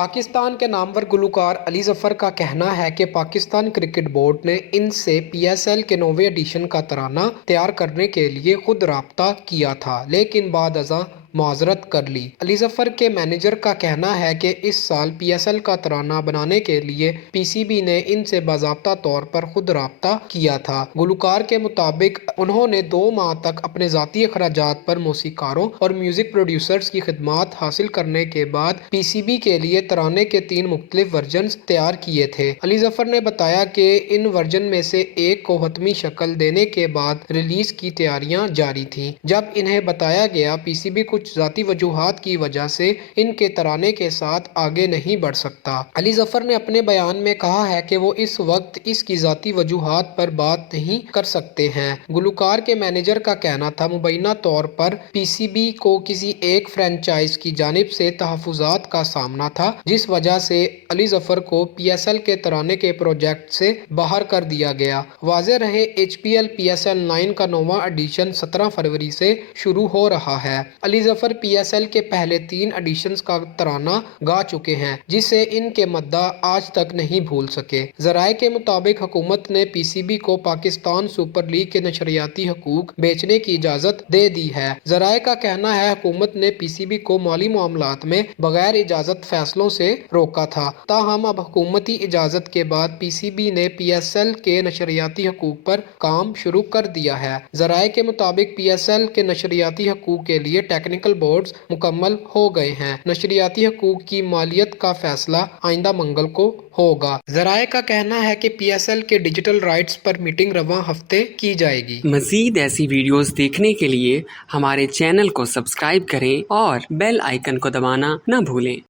पाकिस्तान के नामवर गुलकार अली ज़फ़र का कहना है कि पाकिस्तान क्रिकेट बोर्ड ने इनसे पीएसएल के 9वें एडिशन का तराना तैयार करने के लिए खुद राब्ता किया था, लेकिन बाद अज़ां माजरत कर ली। अली ज़फ़र के मैनेजर का कहना है कि इस साल पीएसएल का तराना बनाने के लिए पीसीबी ने इनसे बाज़ाब्ता तौर पर खुद राब्ता किया था। गुलकार के मुताबिक उन्होंने 2 माह तक अपने ज़ाती अखराजात पर मौसीकारों और म्यूजिक प्रोड्यूसर्स की खिदमात हासिल करने के बाद पीसीबी के लिए तराने के 3 मुख्तलिफ वर्जन तैयार किए थे। अली ज़फ़र ने बताया कि इन वर्जन में से एक को हतमी शक्ल देने के बाद रिलीज की तैयारियां जारी थीं। जब इन्हें बताया गया पीसीबी कुछ ज़ाती वजूहात की वजह से इनके तराने के साथ आगे नहीं बढ़ सकता। अली ज़फ़र ने अपने बयान में कहा है कि वो इस वक्त इसकी ज़ाती वजूहात पर बात नहीं कर सकते हैं। गुलकार के मैनेजर का कहना था मुबैना तौर पर पीसीबी को किसी एक फ्रेंचाइज की जानिब से तहफ़्फ़ुज़ात का सामना था, जिस वजह से अली ज़फ़र को पीएसएल के तराने के प्रोजेक्ट से बाहर कर दिया गया। वाज़ेह रहे एचपीएल पीएसएल 9 का 9वां एडिशन 17 फरवरी से शुरू हो रहा है। अली ज़फ़र पीएसएल के पहले 3 एडिशंस का तराना गा चुके हैं, जिसे इनके मद्दा आज तक नहीं भूल सके। ज़राए के मुताबिक हुकूमत ने पीसीबी को पाकिस्तान सुपर लीग के नशरियाती हकूक बेचने की इजाज़त दे दी है। ज़राए का कहना है हुकूमत ने पीसीबी को माली मामलात में बगैर इजाज़त फैसलों से रोका था, ताहम अब हुकूमती इजाज़त के बाद पीसीबी ने पीएसएल के नशरियाती हकूक पर काम शुरू कर दिया है। ज़राए के मुताबिक पीएसएल के नशरियाती हकूक के लिए टेक्निकल बोर्ड्स मुकम्मल हो गए हैं। नशरियाती हकूक की मालियत का फैसला आइंदा मंगल को होगा। ज़राए का कहना है कि पीएसएल के डिजिटल राइट्स पर मीटिंग रवां हफ्ते की जाएगी। मज़ीद ऐसी वीडियोस देखने के लिए हमारे चैनल को सब्सक्राइब करें और बेल आइकन को दबाना न भूलें।